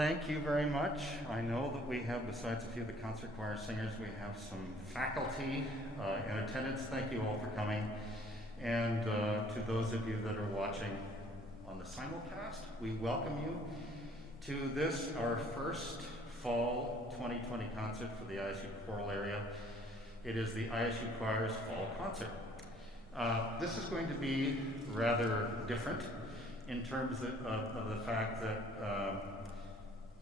Thank you very much. I know that we have, besides a few of the concert choir singers, we have some faculty in attendance. Thank you all for coming. And to those of you that are watching on the simulcast, we welcome you to this, our first fall 2020 concert for the ISU choral area. It is the ISU Choirs Fall Concert. This is going to be rather different in terms of the fact that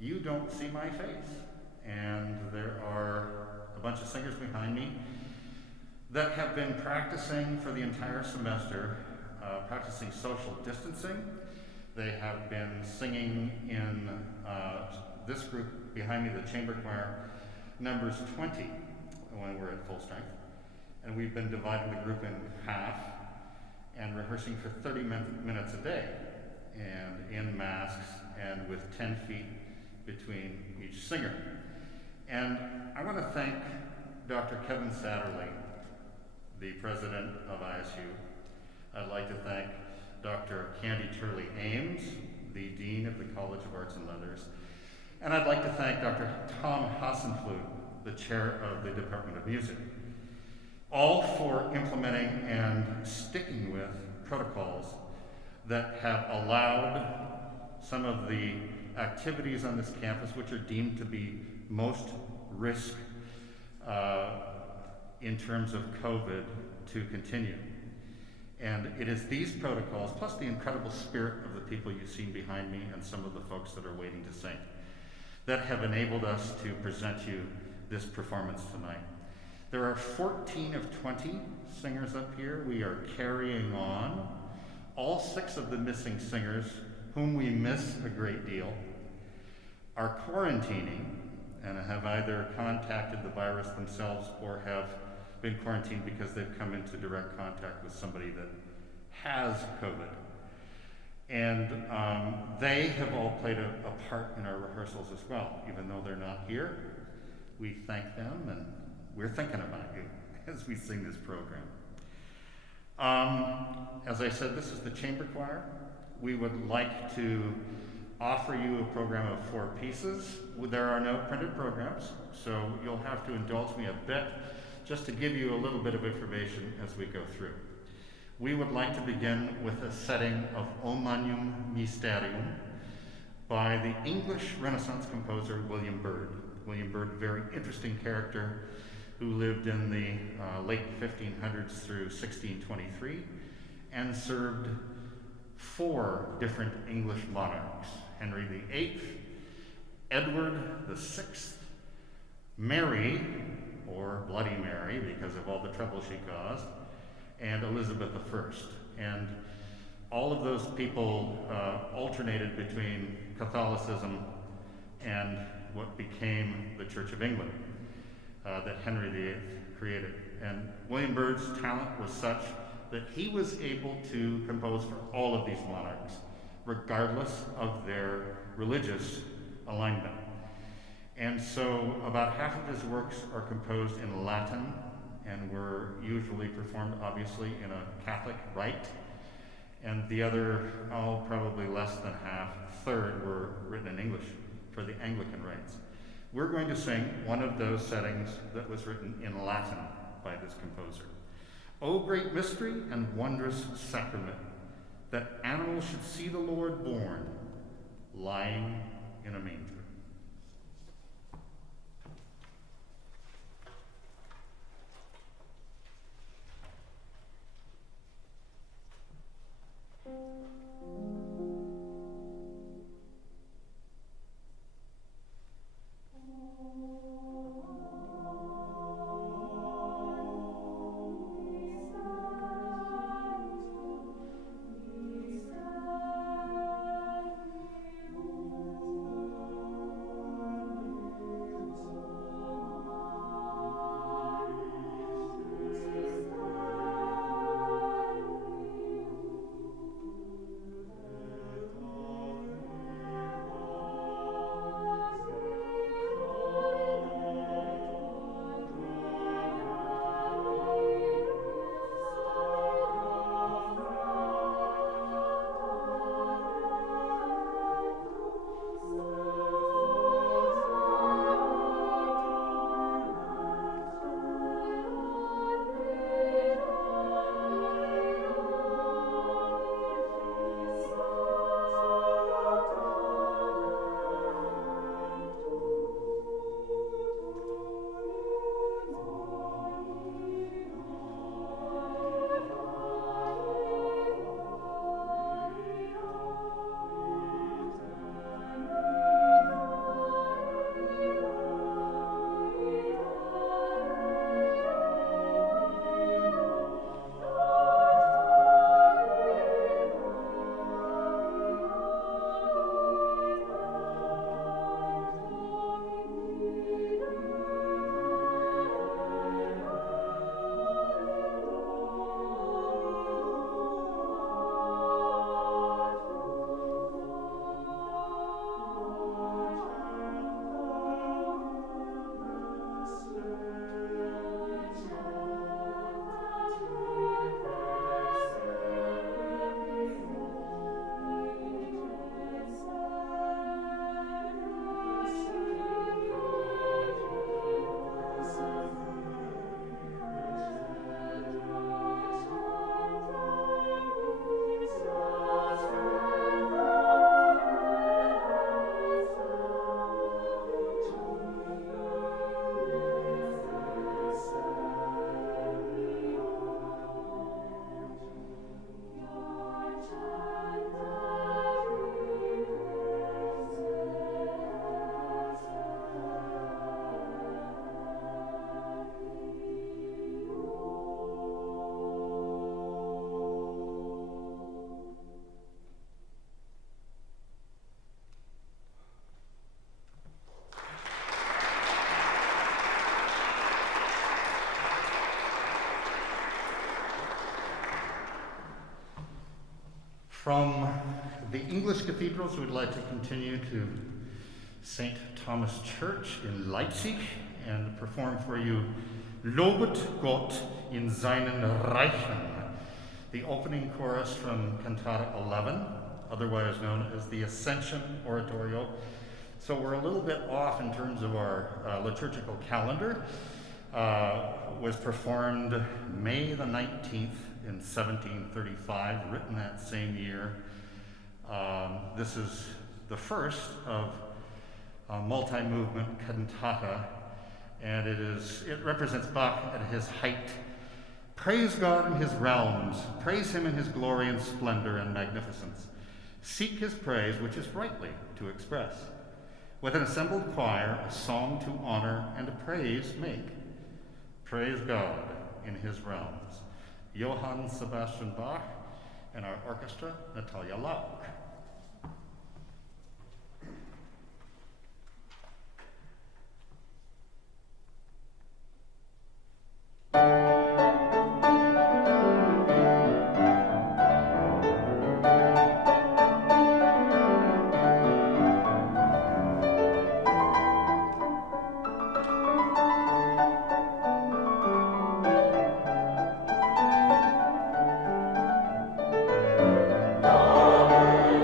you don't see my face. And there are a bunch of singers behind me that have been practicing for the entire semester, practicing social distancing. They have been singing in this group behind me, the chamber choir, numbers 20 when we're at full strength. And we've been dividing the group in half and rehearsing for 30 minutes a day, and in masks and with 10 feet between each singer. And I want to thank Dr. Kevin Satterley, the president of ISU. I'd like to thank Dr. Candy Turley Ames, the dean of the College of Arts and Letters. And I'd like to thank Dr. Tom Hassenflug, the chair of the Department of Music, all for implementing and sticking with protocols that have allowed some of the activities on this campus, which are deemed to be most risk in terms of COVID, to continue. And it is these protocols, plus the incredible spirit of the people you've seen behind me and some of the folks that are waiting to sing, that have enabled us to present you this performance tonight. There are 14 of 20 singers up here. We are carrying on. All 6 of the missing singers, whom we miss a great deal, are quarantining and have either contacted the virus themselves or have been quarantined because they've come into direct contact with somebody that has COVID. And they have all played a part in our rehearsals as well. Even though they're not here, we thank them, and we're thinking about you as we sing this program. As I said, this is the chamber choir. We would like to offer you a program of 4 pieces. There are no printed programs, so you'll have to indulge me a bit just to give you a little bit of information as we go through. We would like to begin with a setting of O Magnum Mysterium by the English Renaissance composer William Byrd. William Byrd, very interesting character who lived in the late 1500s through 1623 and served 4 different English monarchs: Henry VIII, Edward VI, Mary, or Bloody Mary because of all the trouble she caused, and Elizabeth I. And all of those people alternated between Catholicism and what became the Church of England that Henry VIII created. And William Byrd's talent was such that he was able to compose for all of these monarchs, regardless of their religious alignment. And so about half of his works are composed in Latin and were usually performed, obviously, in a Catholic rite. And the other, probably less than half, a third, were written in English for the Anglican rites. We're going to sing one of those settings that was written in Latin by this composer. O great mystery and wondrous sacrament, that animals should see the Lord born, lying in a manger. From the English cathedrals, we'd like to continue to St. Thomas Church in Leipzig and perform for you Lobet Gott in seinen Reichen, the opening chorus from Cantata 11, otherwise known as the Ascension Oratorio. So we're a little bit off in terms of our liturgical calendar. Was performed May the 19th in 1735, written that same year. This is the first of a multi-movement cantata, and it represents Bach at his height. Praise God in his realms, praise him in his glory and splendor and magnificence. Seek his praise, which is rightly to express. With an assembled choir, a song to honor and a praise make. Praise God in his realms. Johann Sebastian Bach and our orchestra, Natalia Lauck. Amen.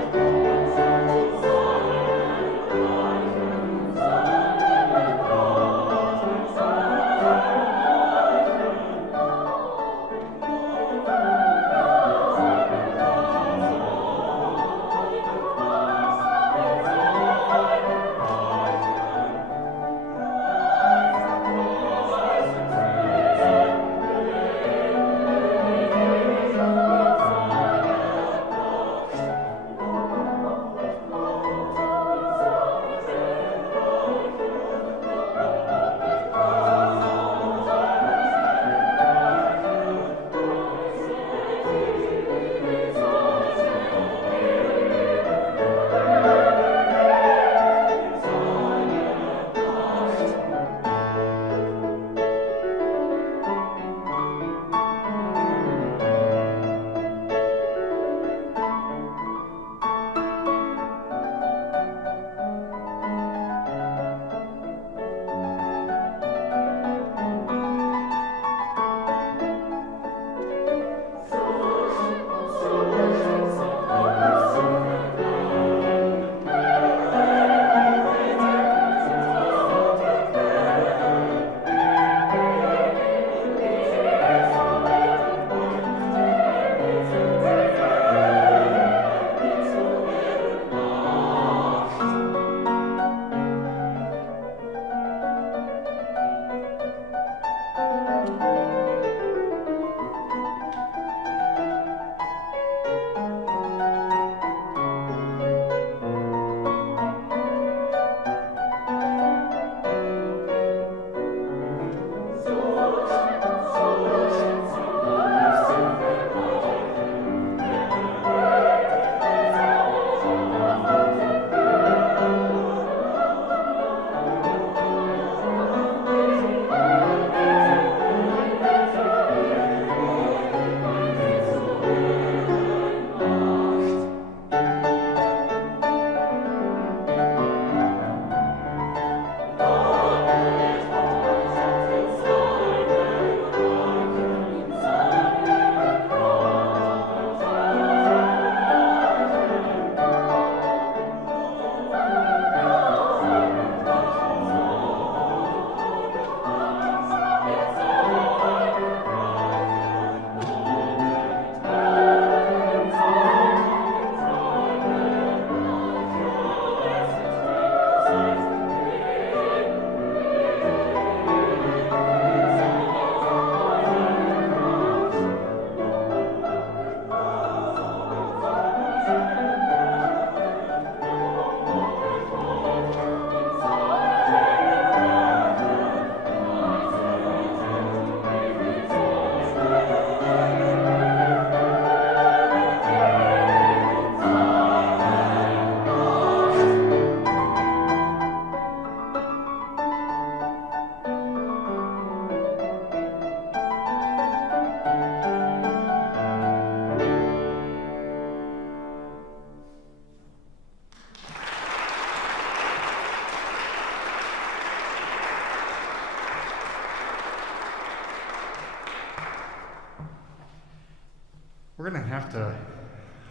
We're going to have to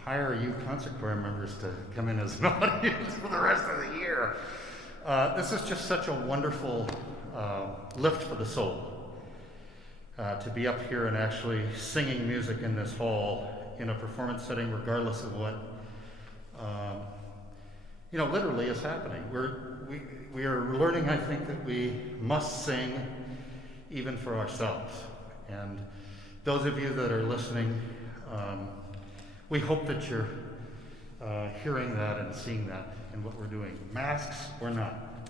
hire you concert choir members to come in as an audience for the rest of the year. This is just such a wonderful lift for the soul. To be up here and actually singing music in this hall in a performance setting, regardless of what, literally is happening. We are learning, I think, that we must sing even for ourselves. And those of you that are listening, we hope that you're hearing that and seeing that in what we're doing, masks or not.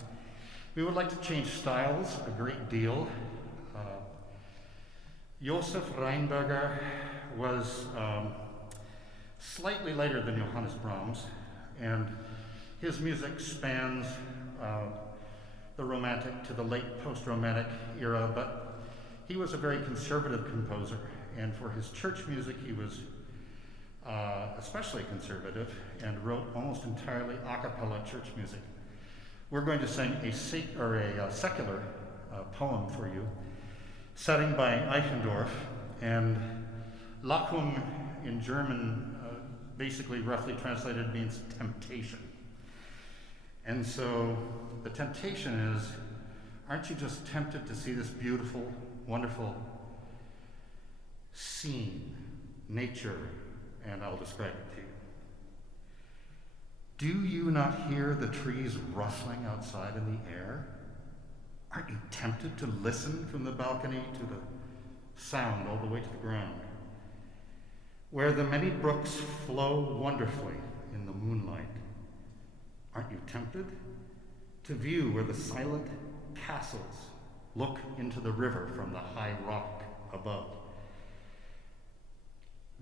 We would like to change styles a great deal. Josef Rheinberger was slightly later than Johannes Brahms, and his music spans the Romantic to the late post-Romantic era, but he was a very conservative composer, and for his church music he was especially conservative and wrote almost entirely a cappella church music. We're going to sing a secular poem for you, setting by Eichendorff, and Lachung in German, basically roughly translated, means temptation. And so the temptation is, aren't you just tempted to see this beautiful, wonderful scene, nature, and I'll describe it to you. Do you not hear the trees rustling outside in the air? Aren't you tempted to listen from the balcony to the sound all the way to the ground? Where the many brooks flow wonderfully in the moonlight, aren't you tempted to view where the silent castles look into the river from the high rock above?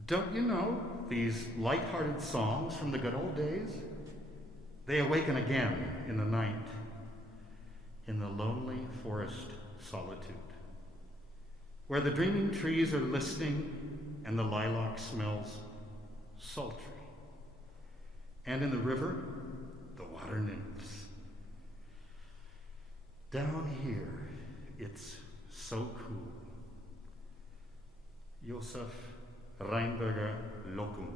Don't you know these light-hearted songs from the good old days? They awaken again in the night, in the lonely forest solitude, where the dreaming trees are listening and the lilac smells sultry. And in the river, the water nymphs. Down here, it's so cool. Josef Rheinberger Locum.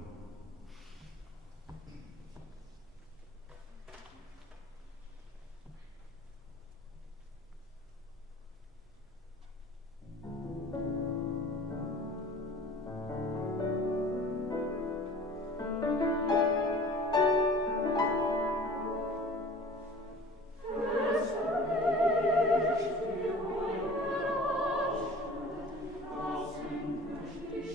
Aus dem König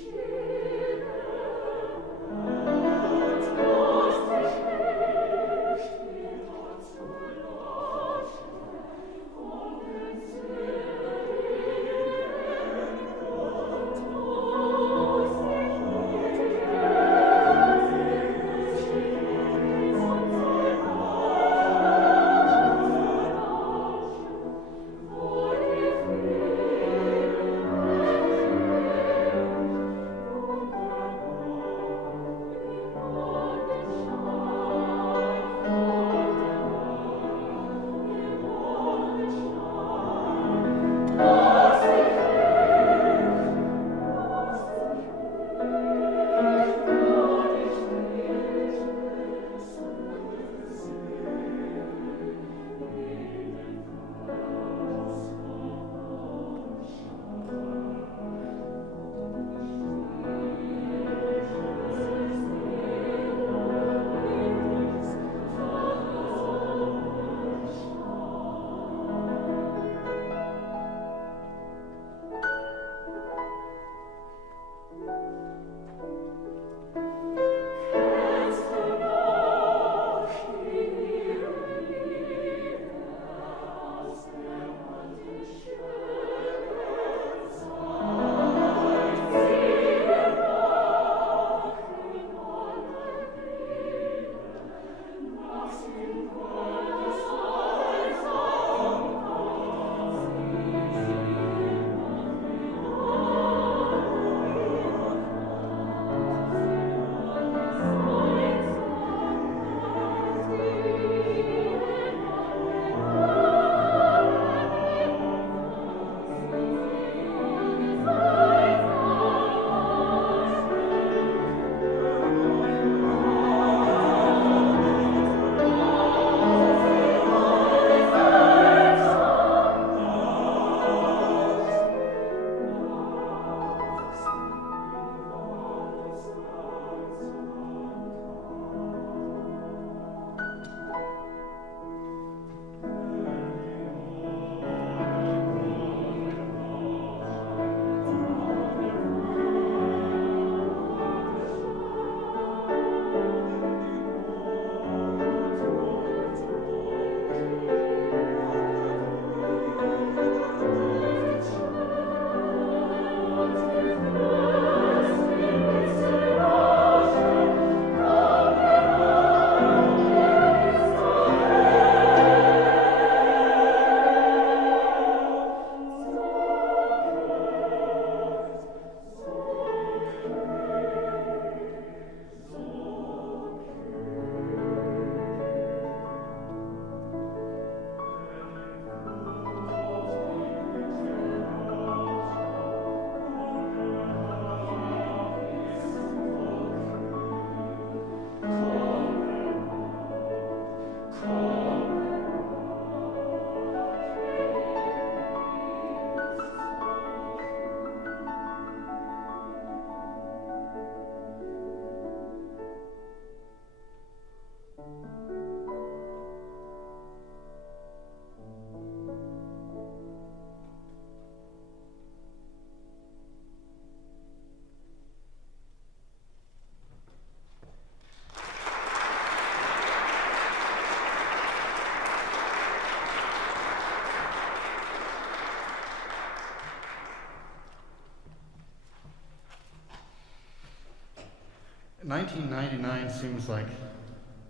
1999 seems like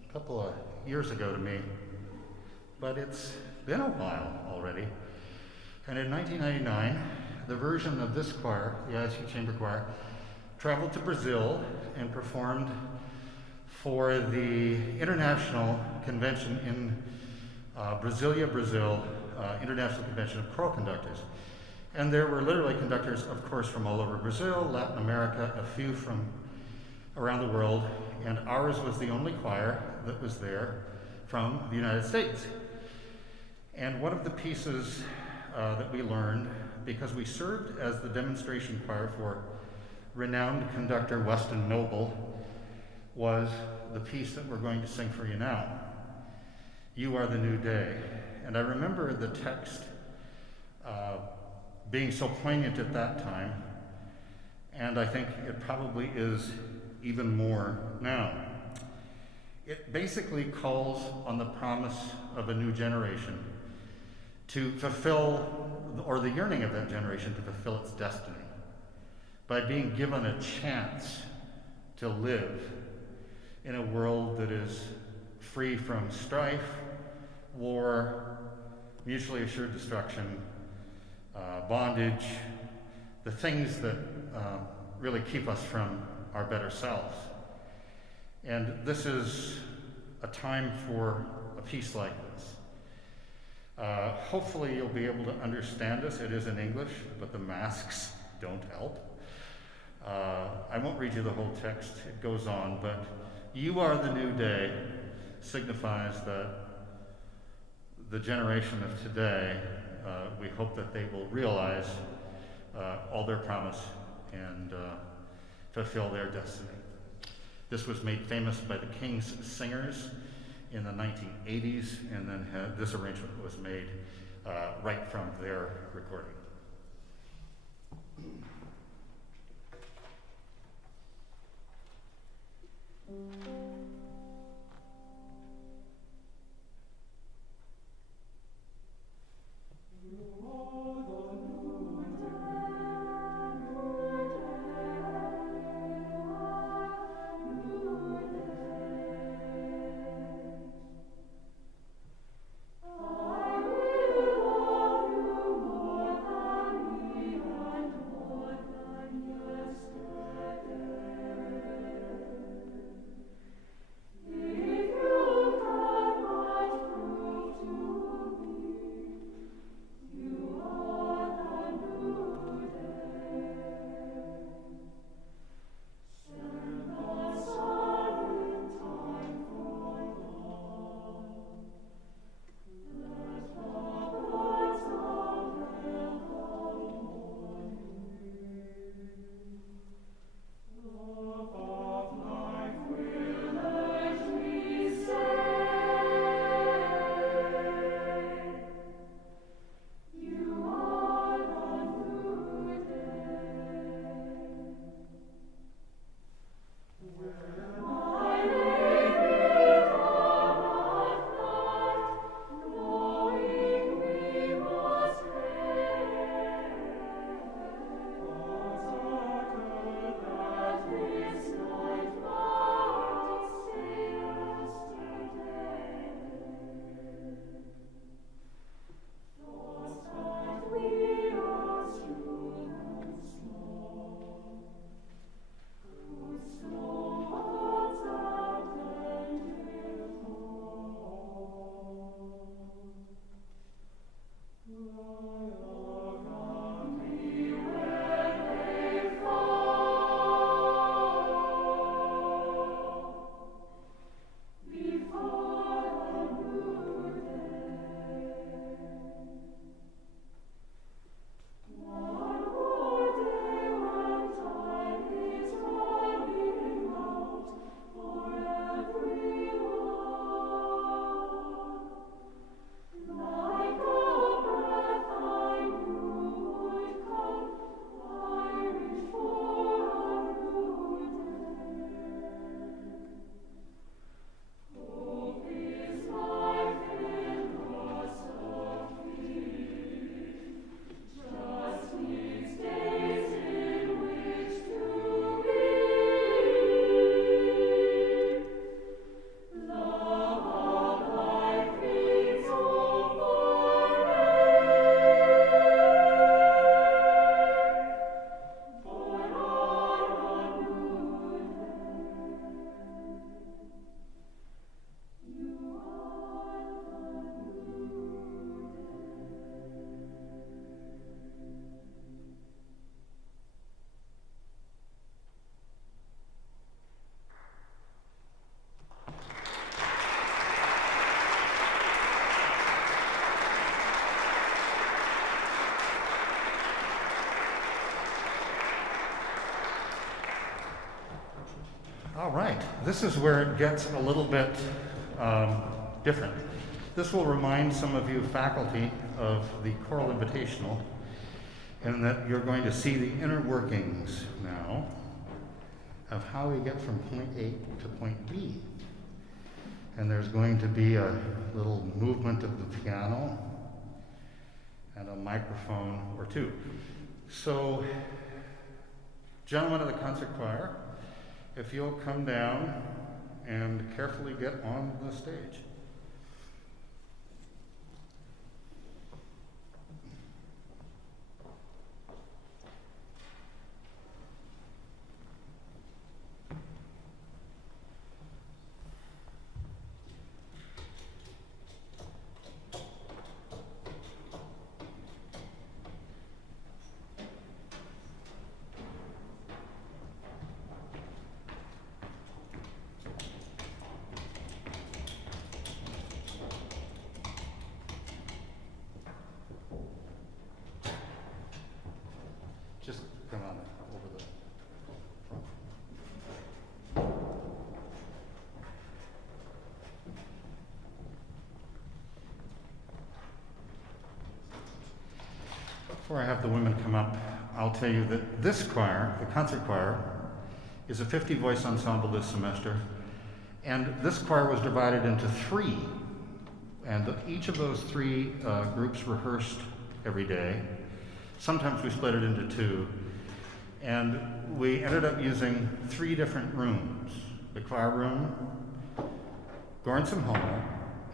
a couple of years ago to me, but it's been a while already. And in 1999, the version of this choir, the ISU Chamber Choir, traveled to Brazil and performed for the International Convention in Brasilia, Brazil, International Convention of Choral Conductors. And there were literally conductors, of course, from all over Brazil, Latin America, a few from around the world, and ours was the only choir that was there from the United States. And one of the pieces that we learned, because we served as the demonstration choir for renowned conductor Weston Noble, was the piece that we're going to sing for you now, You Are the New Day. And I remember the text being so poignant at that time, and I think it probably is even more now. It basically calls on the promise of a new generation to fulfill, or the yearning of that generation to fulfill its destiny by being given a chance to live in a world that is free from strife, war, mutually assured destruction, bondage, the things that really keep us from our better selves. And this is a time for a piece like this. Hopefully you'll be able to understand this. It is in English, but the masks don't help. I won't read you the whole text. It goes on, but You Are the New Day signifies that the generation of today, we hope that they will realize all their promise and fulfill their destiny. This was made famous by the King's Singers in the 1980s, and then this arrangement was made right from their recording. All right, this is where it gets a little bit different. This will remind some of you faculty of the choral invitational, and that you're going to see the inner workings now of how we get from point A to point B. And there's going to be a little movement of the piano and a microphone or two. So, gentlemen of the concert choir, if you'll come down and carefully get on the stage. Just come on over the front. Before I have the women come up, I'll tell you that this choir, the concert choir, is a 50-voice ensemble this semester. And this choir was divided into three. And each of those three groups rehearsed every day. Sometimes we split it into two, and we ended up using three different rooms: the choir room, Goranson Hall,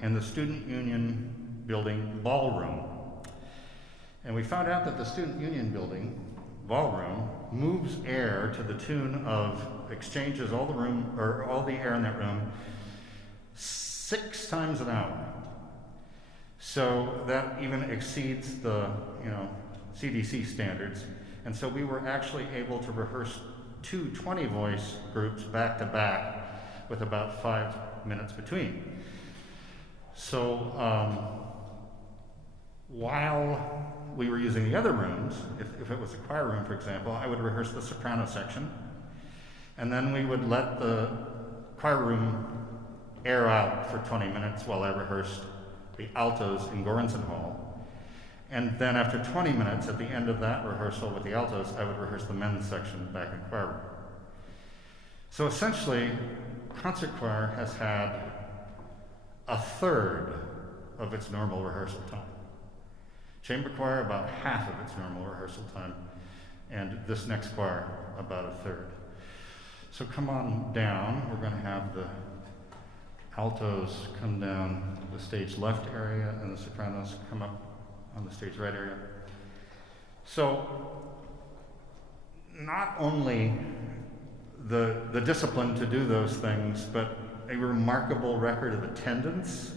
and the Student Union Building ballroom. And we found out that the Student Union Building ballroom moves air to the tune of exchanges all the air in that room 6 times an hour. So that even exceeds the, CDC standards. And so we were actually able to rehearse 2 20-voice groups back to back with about 5 minutes between. So while we were using the other rooms, if it was a choir room, for example, I would rehearse the soprano section, and then we would let the choir room air out for 20 minutes while I rehearsed the altos in Goranson Hall. And then after 20 minutes, at the end of that rehearsal with the altos, I would rehearse the men's section back in choir room. So essentially, concert choir has had a third of its normal rehearsal time. Chamber choir, about half of its normal rehearsal time, and this next choir, about a third. So come on down. We're going to have the altos come down the stage left area, and the sopranos come up on the stage right area. So not only the discipline to do those things, but a remarkable record of attendance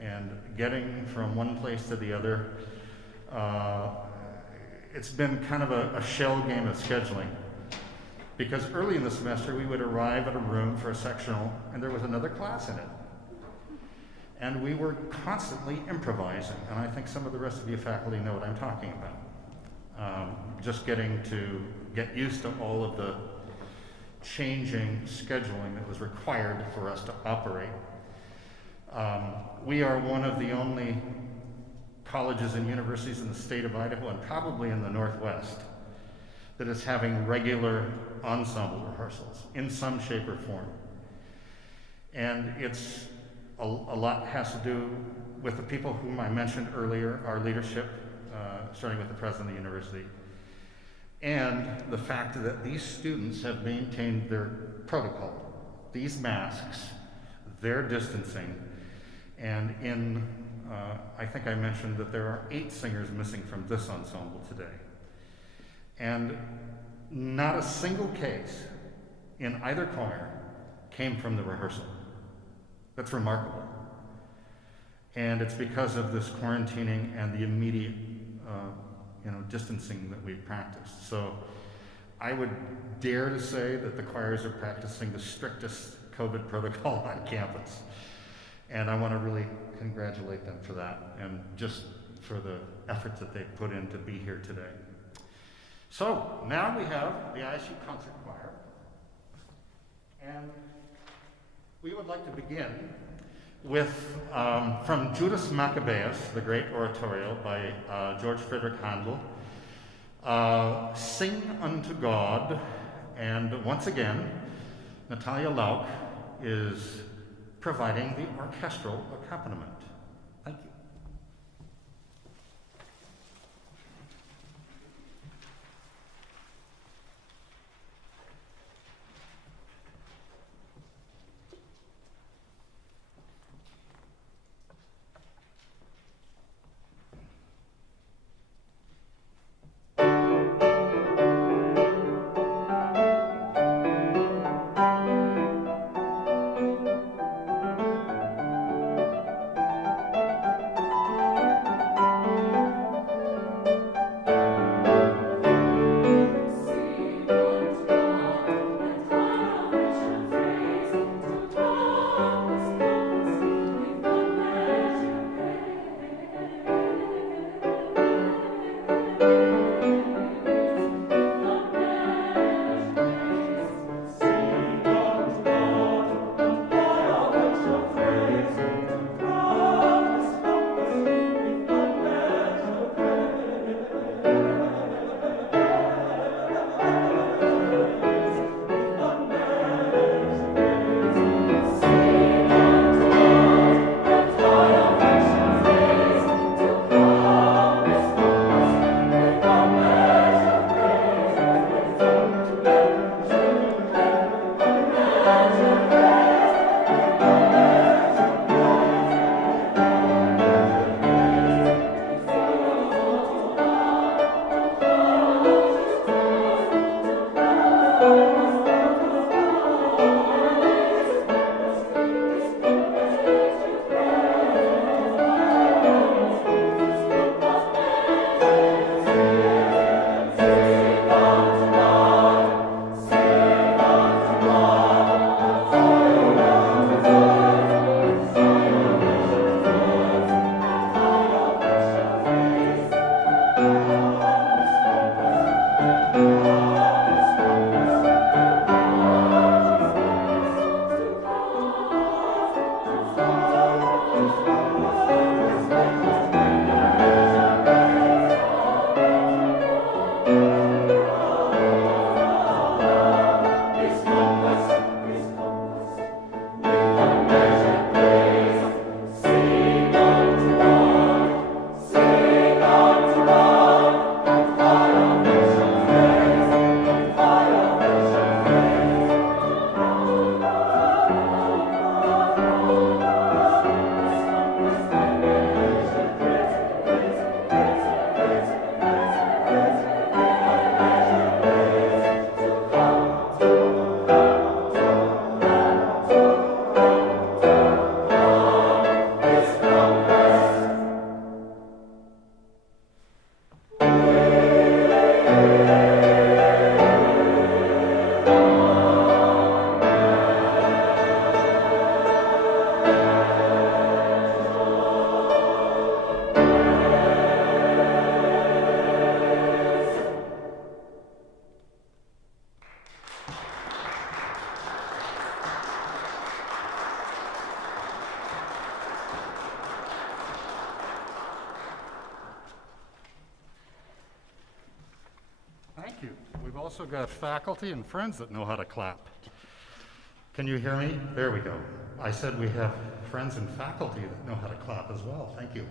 and getting from one place to the other. It's been kind of a shell game of scheduling, because early in the semester we would arrive at a room for a sectional and there was another class in it. And we were constantly improvising, and I think some of the rest of you faculty know what I'm talking about. Just getting to get used to all of the changing scheduling that was required for us to operate. We are one of the only colleges and universities in the state of Idaho, and probably in the Northwest, that is having regular ensemble rehearsals in some shape or form. And it's a lot has to do with the people whom I mentioned earlier, our leadership, starting with the president of the university, and the fact that these students have maintained their protocol, these masks, their distancing, and I think I mentioned that there are 8 singers missing from this ensemble today. And not a single case in either choir came from the rehearsal. That's remarkable. And it's because of this quarantining and the immediate distancing that we've practiced. So I would dare to say that the choirs are practicing the strictest COVID protocol on campus. And I want to really congratulate them for that, and just for the efforts that they've put in to be here today. So now we have the ISU Concert Choir, And we would like to begin with, from Judas Maccabeus, the great Oratorio by George Friedrich Handel, Sing Unto God, and once again, Natalia Lauk is providing the orchestral accompaniment. Thank you. Thank you. We've also got faculty and friends that know how to clap. Can you hear me? There we go. I said we have friends and faculty that know how to clap as well. Thank you.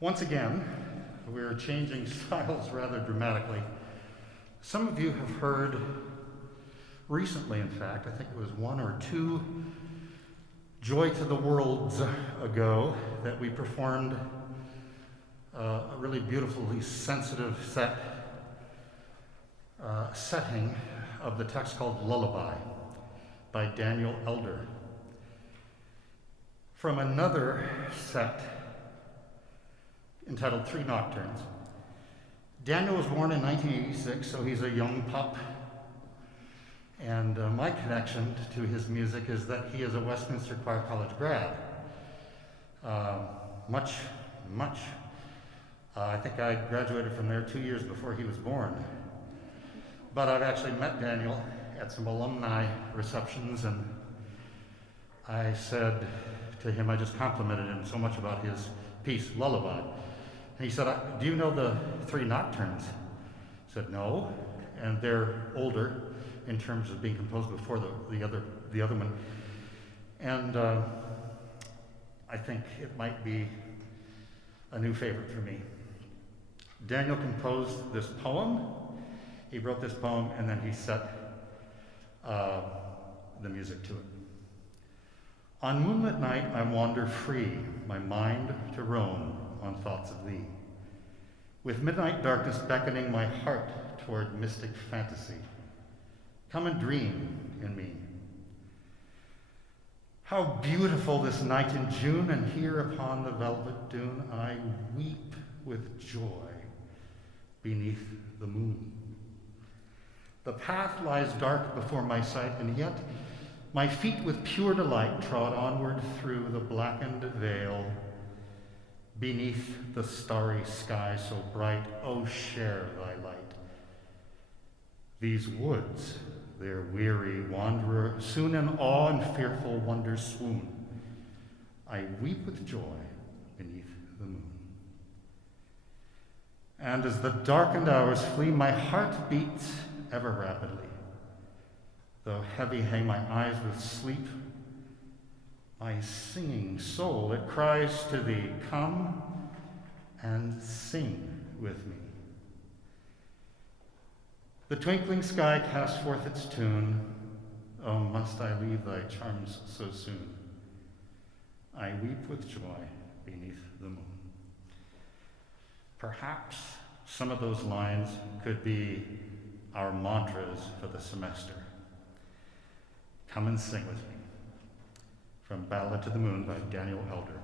Once again, we're changing styles rather dramatically. Some of you have heard recently, in fact, I think it was 1 or 2 Joy to the Worlds ago, that we performed a really beautifully sensitive setting of the text called Lullaby by Daniel Elder. From another set entitled 3 Nocturnes. Daniel was born in 1986, so he's a young pup. And my connection to his music is that he is a Westminster Choir College grad. I think I graduated from there 2 years before he was born. But I've actually met Daniel at some alumni receptions, and I said to him, I just complimented him so much about his piece, Lullaby. And he said, do you know the three nocturnes? I said, no, and they're older in terms of being composed before the other one. And I think it might be a new favorite for me. Daniel composed this poem. He wrote this poem, and then he set the music to it. On moonlit night I wander free, my mind to roam on thoughts of thee. With midnight darkness beckoning my heart toward mystic fantasy. Come and dream in me. How beautiful this night in June, and here upon the velvet dune I weep with joy beneath the moon. The path lies dark before my sight, and yet my feet with pure delight trod onward through the blackened veil. Beneath the starry sky so bright, oh, share thy light. These woods, their weary wanderer, soon in awe and fearful wonder swoon. I weep with joy beneath the moon. And as the darkened hours flee, my heart beats ever rapidly. Though heavy hang my eyes with sleep, my singing soul, it cries to thee, come and sing with me. The twinkling sky casts forth its tune, oh, must I leave thy charms so soon? I weep with joy beneath the moon. Perhaps some of those lines could be our mantras for the semester. Come and sing with me. From Ballad to the Moon by Daniel Elder.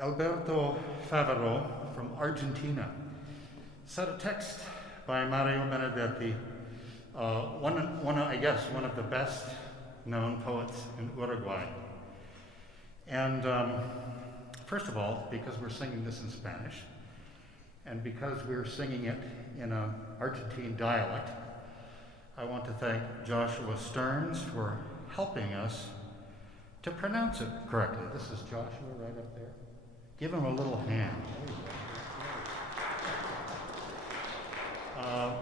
Alberto Favaro from Argentina said a text by Mario Benedetti, one of the best known poets in Uruguay. And first of all, because we're singing this in Spanish, and because we're singing it in an Argentine dialect, I want to thank Joshua Stearns for helping us to pronounce it correctly. This is Joshua right up there. Give him a little hand.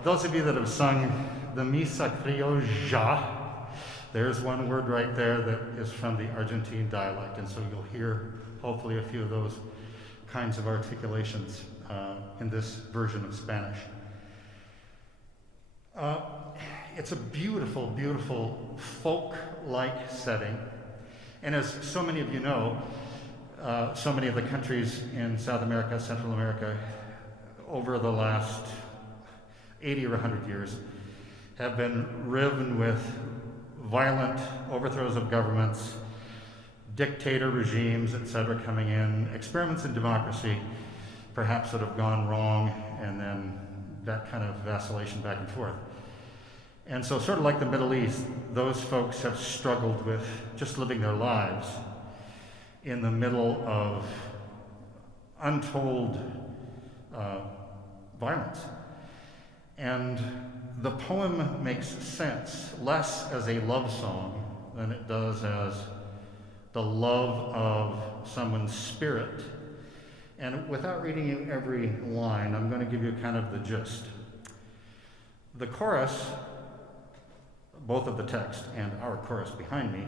Those of you that have sung the Misa Criolla, there's one word right there that is from the Argentine dialect, and so you'll hear hopefully a few of those kinds of articulations in this version of Spanish. It's a beautiful, beautiful folk-like setting, and as so many of you know, so many of the countries in South America, Central America, over the last 80 or 100 years have been riven with violent overthrows of governments, dictator regimes, etc., coming in, experiments in democracy, perhaps that have gone wrong, and then that kind of vacillation back and forth. And so sort of like the Middle East, those folks have struggled with just living their lives in the middle of untold violence. And the poem makes sense less as a love song than it does as the love of someone's spirit. And without reading you every line, I'm going to give you kind of the gist. The chorus, both of the text and our chorus behind me,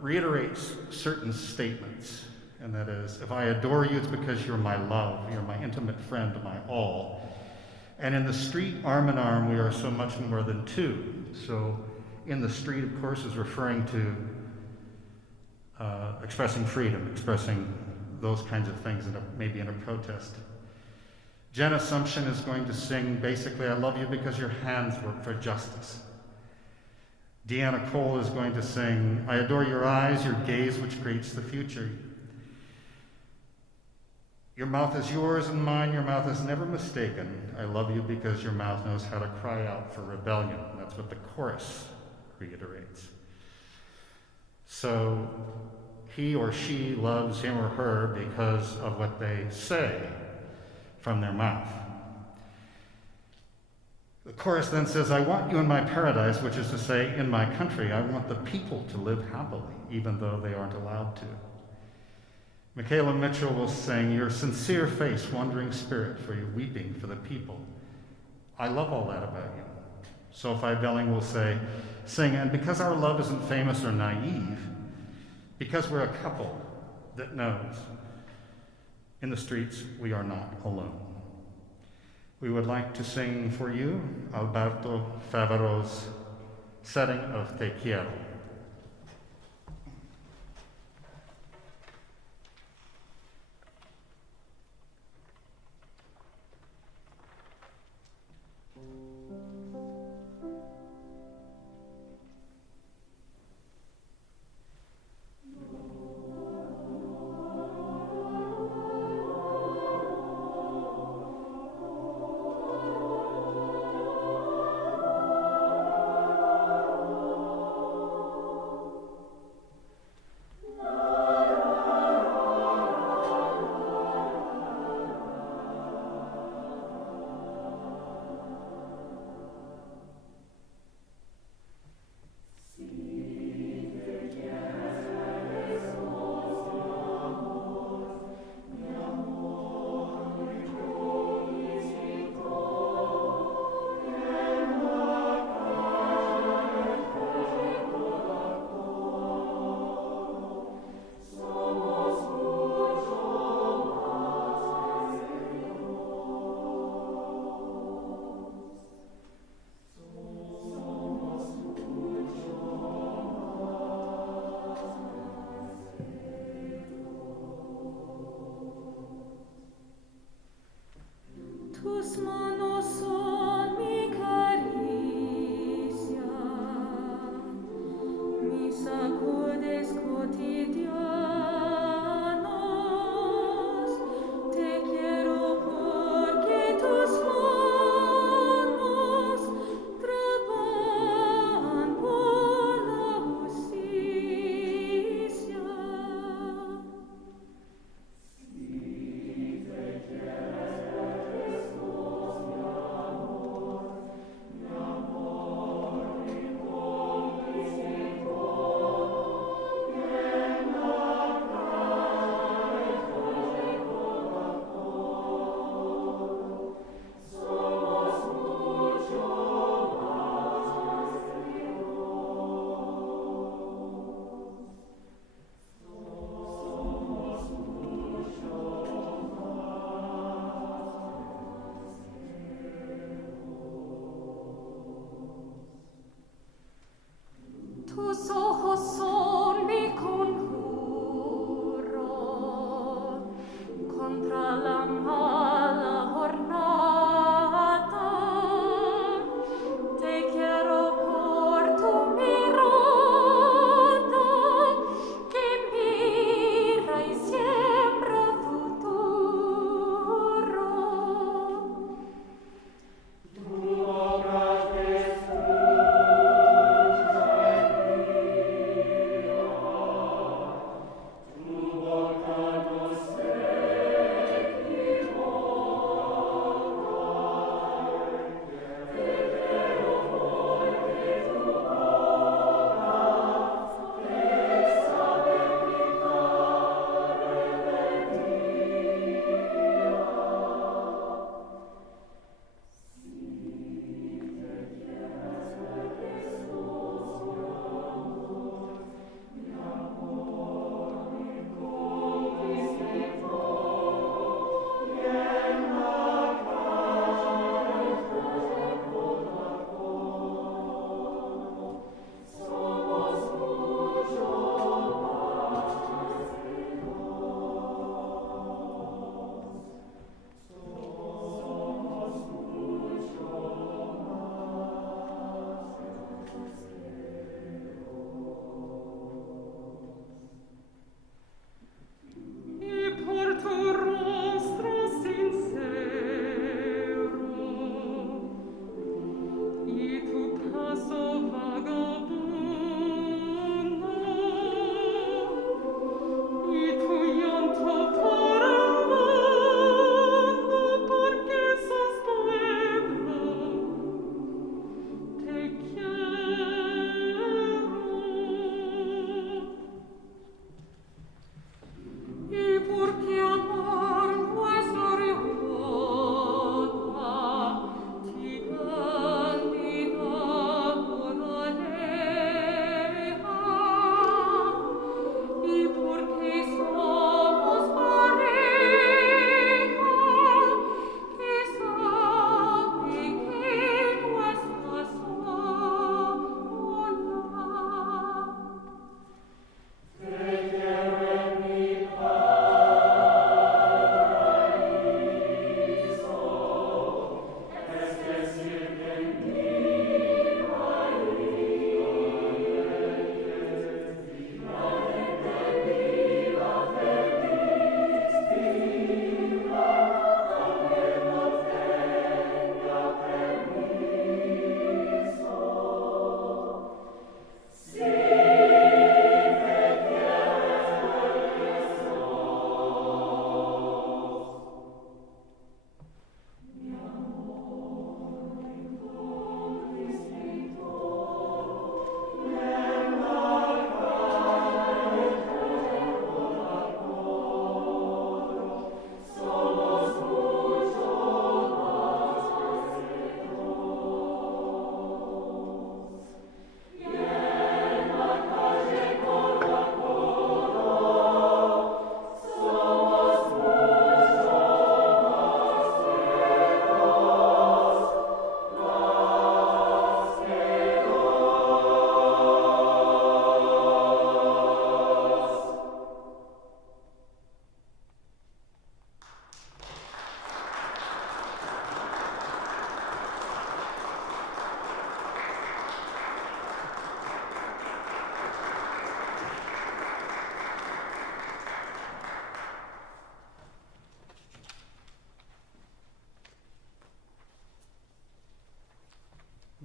reiterates certain statements, and that is, if I adore you, it's because you're my love, you're my intimate friend, my all. And in the street, arm in arm, we are so much more than two. So in the street, of course, is referring to expressing freedom, expressing those kinds of things, maybe in a protest. Jen Assumption is going to sing, basically, I love you because your hands work for justice. Deanna Cole is going to sing, I adore your eyes, your gaze which creates the future. Your mouth is yours and mine, your mouth is never mistaken. I love you because your mouth knows how to cry out for rebellion. That's what the chorus reiterates. So he or she loves him or her because of what they say from their mouth. The chorus then says, I want you in my paradise, which is to say, in my country. I want the people to live happily, even though they aren't allowed to. Michaela Mitchell will sing, your sincere face, wandering spirit, for your weeping for the people. I love all that about you. Sophie Belling will say, sing, and because our love isn't famous or naive, because we're a couple that knows, in the streets we are not alone. We would like to sing for you Alberto Favaro's setting of Tequila.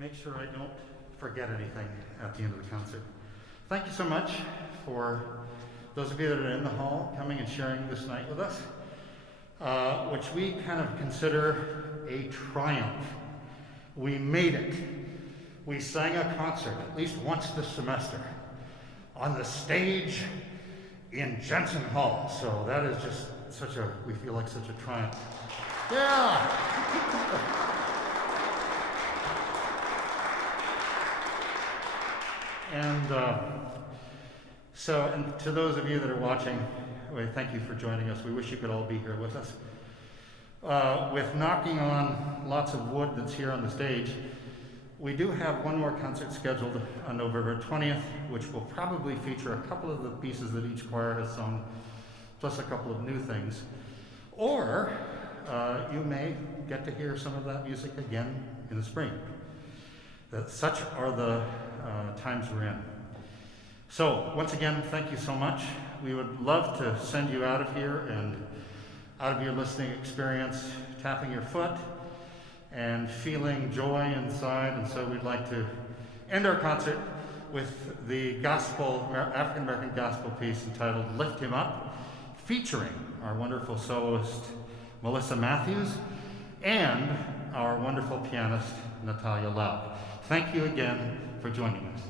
make sure I don't forget anything at the end of the concert. Thank you so much for those of you that are in the hall coming and sharing this night with us, which we kind of consider a triumph. We made it. We sang a concert at least once this semester on the stage in Jensen Hall. So that is just we feel like such a triumph. Yeah! And and to those of you that are watching, thank you for joining us. We wish you could all be here with us. With knocking on lots of wood that's here on the stage, we do have one more concert scheduled on November 20th, which will probably feature a couple of the pieces that each choir has sung, plus a couple of new things. Or you may get to hear some of that music again in the spring. Such are the times we're in. So, once again, thank you so much. We would love to send you out of here and out of your listening experience, tapping your foot and feeling joy inside. And so we'd like to end our concert with the gospel, African American gospel piece entitled Lift Him Up, featuring our wonderful soloist, Melissa Matthews, and our wonderful pianist, Natalia Lau. Thank you again for joining us.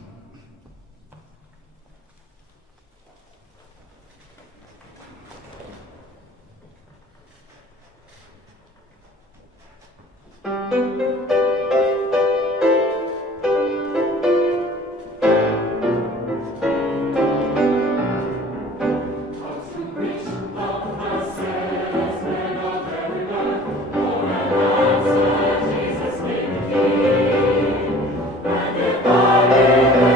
Amen.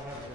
ahead.